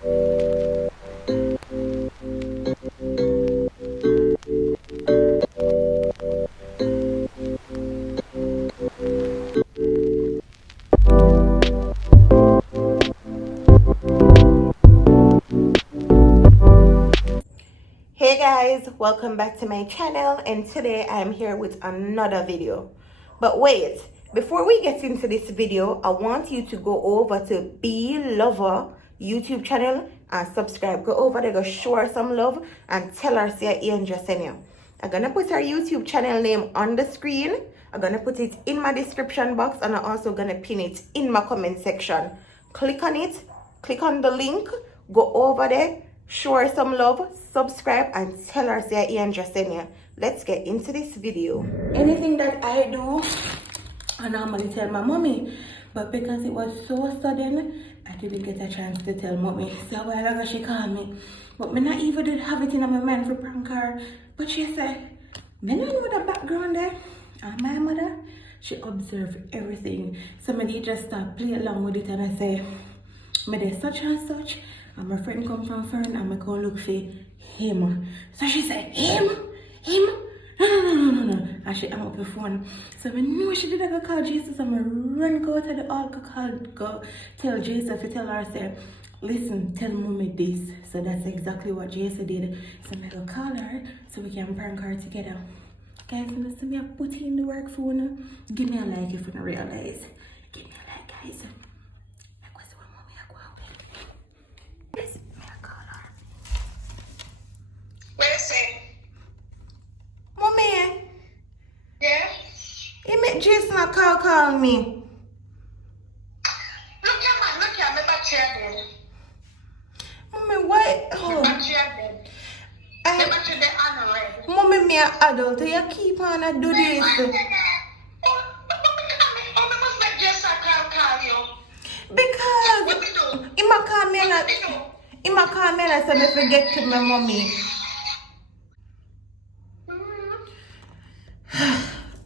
Hey guys, welcome back to my channel, and today I'm here with another video. But wait, before we get into this video, I want you to go over to Be Lover YouTube channel and subscribe. Go over there, go show her some love and tell her say Ian just sent you. I'm gonna put her YouTube channel name on the screen. I'm gonna put it in my description box, and I'm also gonna pin it in my comment section. Click on it, click on the link, go over there, show her some love, subscribe, and tell her say Ian just sent you. Let's get into this video. Anything that I do, I normally tell my mommy, but because it was so sudden, I didn't get a chance to tell mommy. So a while ago she called me, but me not even did have it in my mind for prank her. But she said, me not know the background there. And my mother, she observed everything. So me just start play along with it, and I say, me there such and such, and my friend come from Fern, and I go look for him. So she said, him? No. And she hung up the phone. So I knew she did go call Jesus, and I run go to the hall, go tell Jesus, to tell her, say, listen, tell mommy this. So that's exactly what Jesus did. So I go call her so we can prank her together. Guys, listen, me I put in the work phone. Give me a like if you don't realize. Give me a like, guys. Mommy, Yeah? he make Jason a call me. Look here, my battery dead. Mommy, why? My Oh, battery dead. My battery dead and red. mommy, me an adult. You keep on a do this. Oh, me must make Jess a call you. Because What we do? he might call me and What we do? he might call me and I say me forget to my mommy.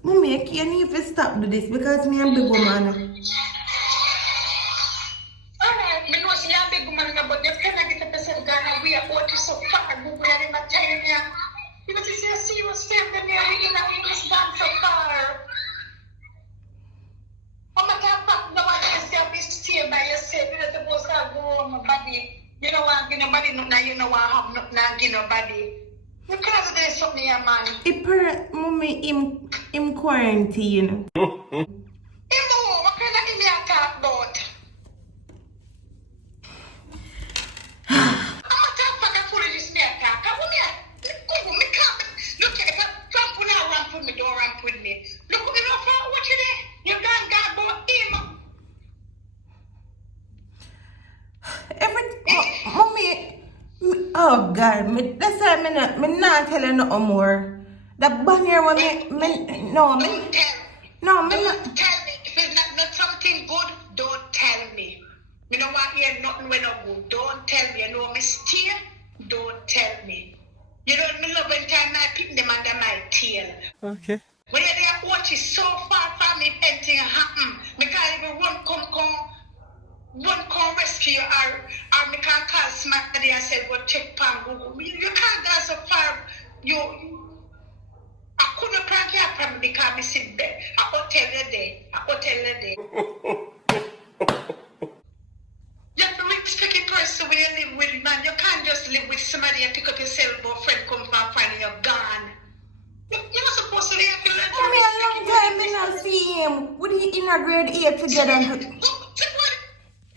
Mommy, you need to stop do this because me and big woman. Alright, because you are big woman, but you cannot get a person Ghana. We are going to so far. We are in a time. Because it's a serious family. We are in a English dance so far. I'm not talking about yourself. You stay by yourself. You're not supposed to go on my body. You know what? You know nobody. Now you know what? I have not give nobody. You can't do something, man. Mommy, him quarantine. What kind of him you talk about? I'm not talking about foolishness. Me talk. Me can't. Look at it. Ramp with me. Don't ramp with me. Look at me. No far. What you there? You done got about him. Mommy, oh God, that's why me not tell you no more. The banner when Don't tell me. If it's not something good, don't tell me. You know what? Hear nothing when no good. Don't tell me. You know me steer. Don't tell me. You know me love when time I pick them under my tail. Okay. When you're there, watch it so far from me, anything happen. Me can't even run come rescue you, or me can't call somebody and say go check pan Google. You can't go so far. I couldn't prank you from because me sit there. I will tell you there. You have to respect a person when you live with, man. You can't just live with somebody and pick up yourself, but friend come from finding you're gone. You're not supposed to live. Mommy, a long time me not see him. We did in a grade 8 together.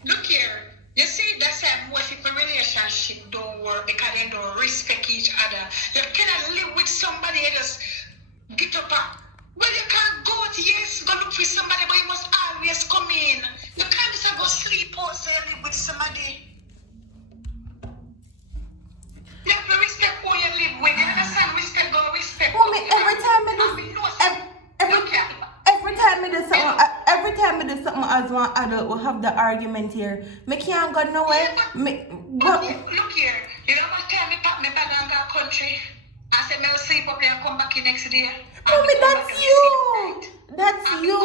Look here. You see, that's how most if a relationship don't work because they don't respect each other. You cannot live with somebody and just get up and, well, you can't go out, yes, go look for somebody, but you must always come in. You can't just go sleep out and live with somebody. You have to respect who you live with. You understand? Respect, go respect. Mommy, every time I do something as one adult, we have the argument here. Me can't go nowhere. Look here. You know what time me pack me bag and go country? I said me will sleep up here and come back the next day. Mommy, that's you. That's you.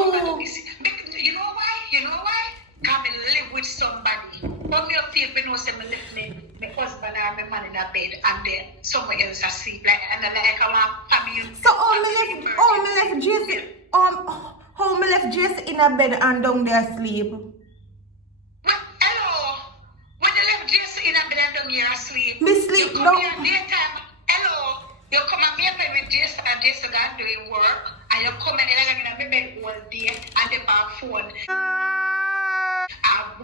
You know why? Come and live with somebody. But me feel me know say me live me. and I have my man in a bed and then someone else asleep. Like, and then like I want family. So how me left Jesse how me left Jesse in a bed and down there asleep? What? Hello? When you left Jesse in a bed and down here asleep, Me sleep you come here daytime. Hello? You come and make bed with Jesse and Jesse got doing work and you come and you're in a bed all day and they back phone.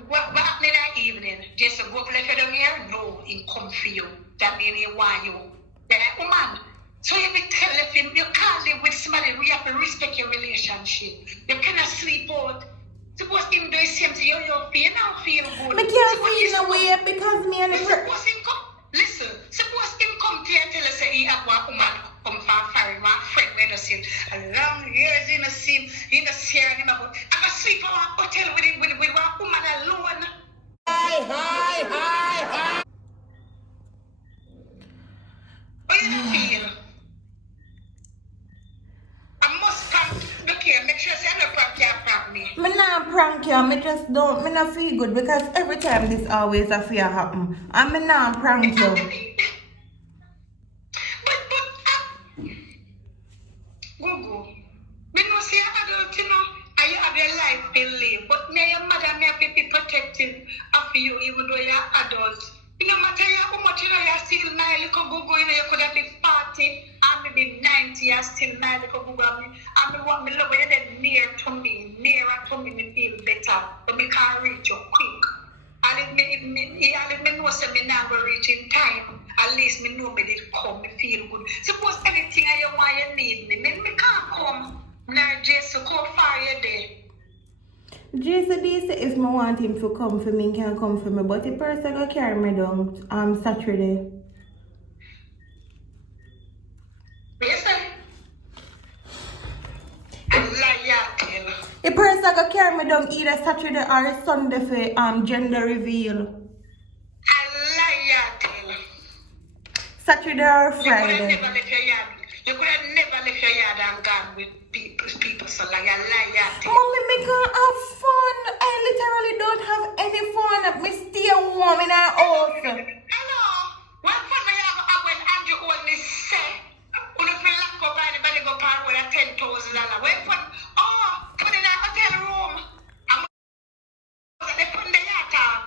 What happened that evening? Just go left you down here? No, he come for you. That means he want you. They're like, oh man. So you be telling him you can't live with somebody. We have to respect your relationship. You cannot sleep out. Suppose him do the same thing. You feel now feel good. Me can't feel no way because me and the suppose him come. Listen. Suppose him come to you and tell us that he have one woman come from foreign, one friend we don't see him. A long years he don't see him. He don't see her anymore. I can sleep in a hotel with one woman alone. Hi. What you don't feel? I must prank. Look here, make sure say I don't prank me. Me not prank you, me just don't, me not feel good because every time this always a fear happen. And me not prank you. Google. Me no say adult, you know, and you have your life to live. But me and your mother may have to be protective of you even though you're adult. You know, matter how much you know, you're still my little Google, you know, you could have been 40 and maybe 90, you're still my little Google. And me want me love you then nearer to me, me feel better. But me can't reach you quick. And if me know say me now go reach in time, at least me know me did come, me feel good. Suppose anything you want you need me can't come. Now just so go far you there. Jason say if me want him to come for me, he can come for me. But the person go carry me down Saturday. What you say? A liar, tell. The person go carry me down either Saturday or Sunday for gender reveal. A liar, tell. Saturday or You could have Friday. never left your yard. You could have never left your yard and gone with people so like a liar, tell. Mommy, me can't have fun. I literally don't have any fun. Me stay warm in our house. Hello. What fun may you have when Andrew only say, when you feel lock up anybody go park with a $10,000? Where fun? Oh, put in a hotel room. I'm going to put in the yard talk.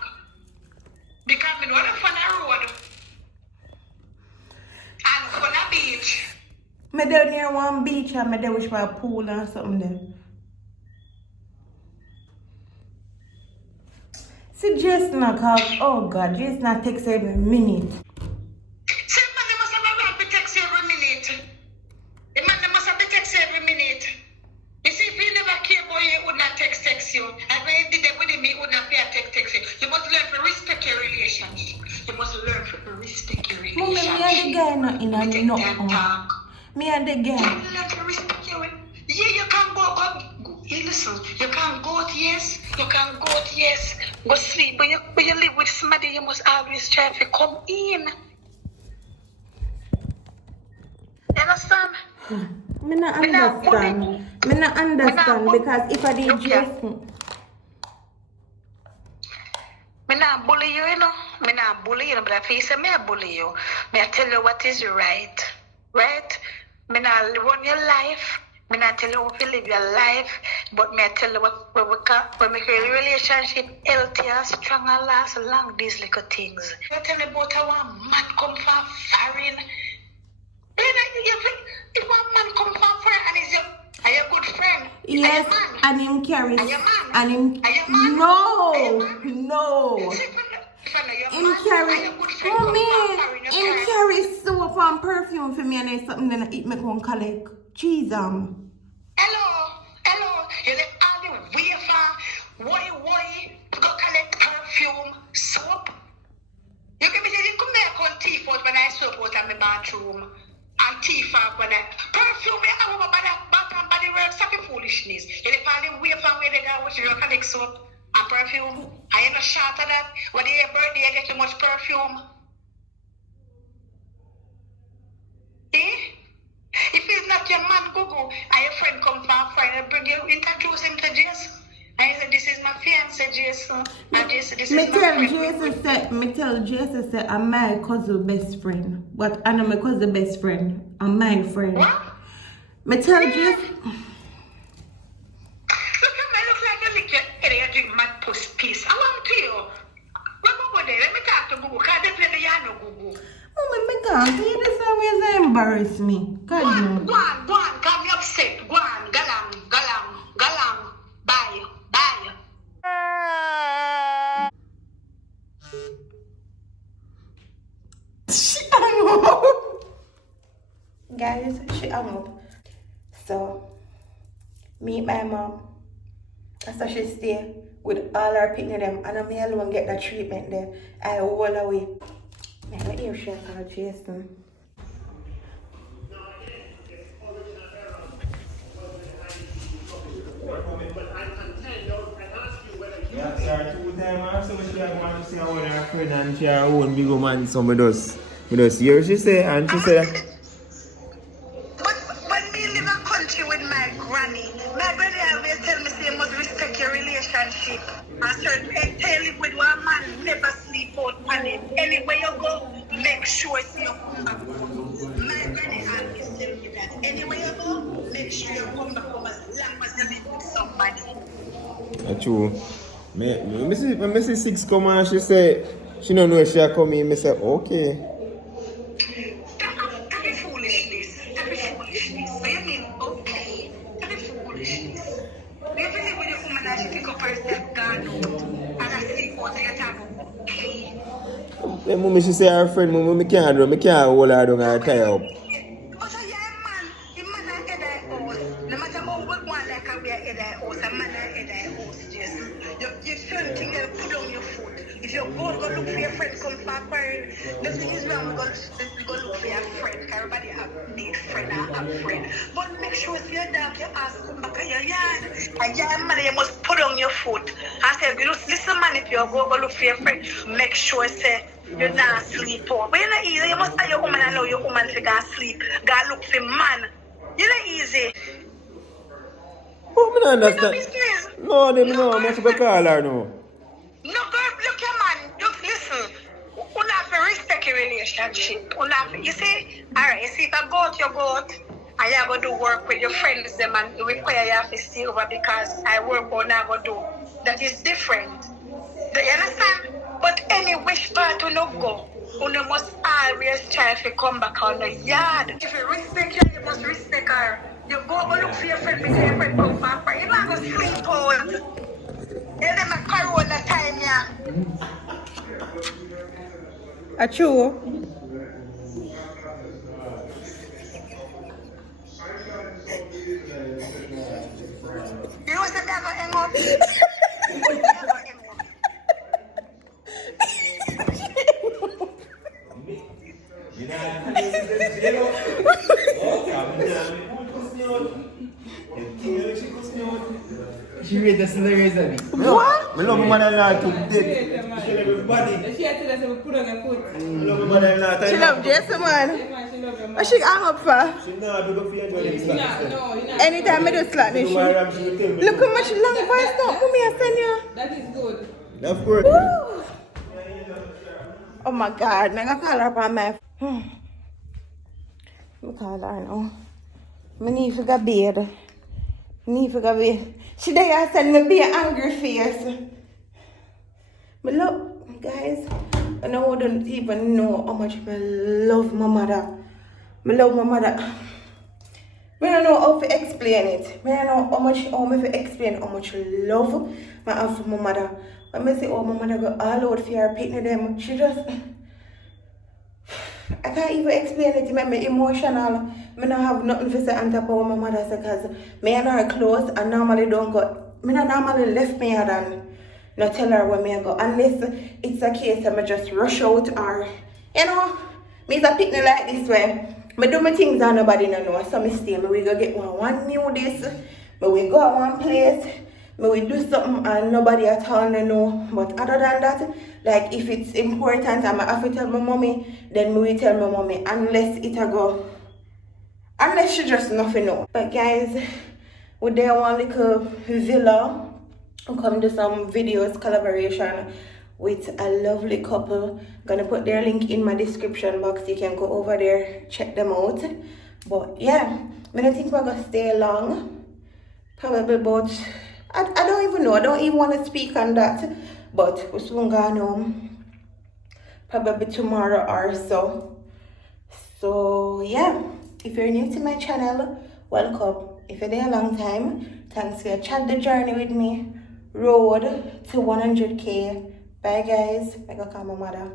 Because I want to fun a road. And fun a beach. Me down near one beach and me there wish for a pool or something there. See, just not call. Oh God, just not text every minute. See, man, they must have a right to text you every minute. The man, they must have to text you every minute. You see, if you never care about you, he would not text you. And when you did that with him, he would not pay a text you. You must learn to respect your relationship. You must learn to respect your Mommy, relationship. me and the guy not in a You take no. that talk. Me and the guy. You learn to respect your yeah, you can go. You listen, you can go yes, you can go yes, go sleep. But you live with somebody, you must always try to come in. You understand? Me not understand. Me not understand because if I did Look here. just Me not bully you, you know. Me not bully you, but if you say me I bully you, me I tell you what is right. Right? Me not run your life. Me not tell you how to live your life, but me I tell you what make your relationship healthy and strong and last long, these little things. You tell me about how one man come from foreign. If one man come from foreign and is your good friend, yes, are you man? and him carries Are you man? and him Are you man? no, Are you man? no. Him carry, mommy, him carry soap and perfume for me and there's something that I eat me come collect. Cheese Hello. You let all the wafer, woy, go collect perfume, soap. You can be saying, come here, come tea out when I soap out of my bathroom. And tea when I perfume, I have a bath and body work, such a foolishness. You let all the wafer where they go, which you collect soap and perfume. I ain't no short of that. When they have birthday, I get too much perfume. Eh? If he's not your man, go. And your friend come from friend and bring you, introduce him to Jesus. I said, this is my fiance, Jason. And Jason, this Me is my tell friend. Jason say I'm my cousin best friend. But I'm my cousin best friend. I'm my friend. What? Me tell Jason. Look at me, look like a lick your head and drink my puss piece. I want to you. Let me talk to Google. Because definitely you know Google. Oh, me can't see this always embarrass me. God no. Go on. Come me upset. Go on. Galang. Bye. She hung up. Guys, she hung up. So, meet my mom. So she stay with all her picnic them. And me alone get that treatment there. I all away. I don't hear she call Jason. Yeah, sir, 2 times so she want to see how her friend and she own big woman, so me just hear she say, and she say, But when me live a country with my granny always tell me say you must respect your relationship. And certain tell it with one man never sleep out on it. Anywhere you go, make sure you come back home. My granny always tell me that. Anywhere you go, make sure you come back home as long as you live with somebody. that's true. Me see 6 come and she say, she don't know she come in, me say, okay. That be foolishness. What do you mean, okay? That be foolishness. You believe with your woman that she pick up herself, gone out, and I sleep out, and you talk about okay. Then mommy she say her friend, me can't hold her down and tie her up. But yeah, man, the man at head house. No matter how we go like a we are head house, a man at head house, Jason. You certain thing you put on your foot. If you go look for your friend, come for a quarrel. Nothing is wrong. We go look for your friend. Everybody need friend or have friend. But make sure if your dog, your ass come back in your yard. And yeah, man, you must put on your foot. I said, listen, man, if you go look for your friend, make sure say. You not sleep out. But you're not easy. You must tell your woman and know your woman to go sleep. Go look for man. You're not easy. Oh, me don't You know understand. business. No, they know, I'm not supposed to call her no. No, girl, look your man. Look, listen. You have to respect your relationship. You see, alright, you see, if I go out, you go out. And you have to do work with your friends, them, and you require you have to stay over because I work on I go do. That is different. Do you understand? But any wish part to not go, you must always try to come back on the yard. If you respect her, you must respect her. You go look for your friend because your friend come back. You're not going to sleep out. You're them a corona time, yeah. True. You know what I'm hang up? She read the scenarios of it. What? Me love my mother-in-law to death. She love everybody. She had to let them put on your foot. Me love my mother-in-law. She love Jason, man. Man, she love your mom. What she hang up for? She know big up for your journey. No, you're not. Anytime I do slap this shit. Look how much long voice now. Mommy, I send you. That is good. Of course. Woo. Oh my God. I'm going to call her on my phone. I call her now. I need to go bed. She there send me be an angry face. But look, guys, I don't even know how much I love my mother. I love my mother. I don't know how to explain it. I don't know how to explain how much love I have for my mother. When I say, oh, my mother go all out for her picnic them, she just... I can't even explain it. It make me emotional. I don't have nothing to say on top of what my mother said because me and her close and normally don't go. I don't normally left me and not tell her where me go unless it's a case of me just rush out or, you know, me's a picnic like this way. I do my things and nobody don't know. So I stay. We go get one new this. We go one place. We do something and nobody at all know. But other than that, like if it's important and I have to tell my mommy, then we will tell my mommy unless it a go. Unless she just nothing know. But guys, we there one little villa and come do some videos collaboration with a lovely couple. Gonna put their link in my description box. You can go over there, check them out. But yeah, I don't think we're gonna stay long. Probably about I don't even know. I don't even want to speak on that. But we're soon gonna know. Probably tomorrow or so. So yeah, if you're new to my channel, welcome. If you're there a long time, thanks for chat the journey with me. Road to 100k. Bye guys. I gotta call my mother.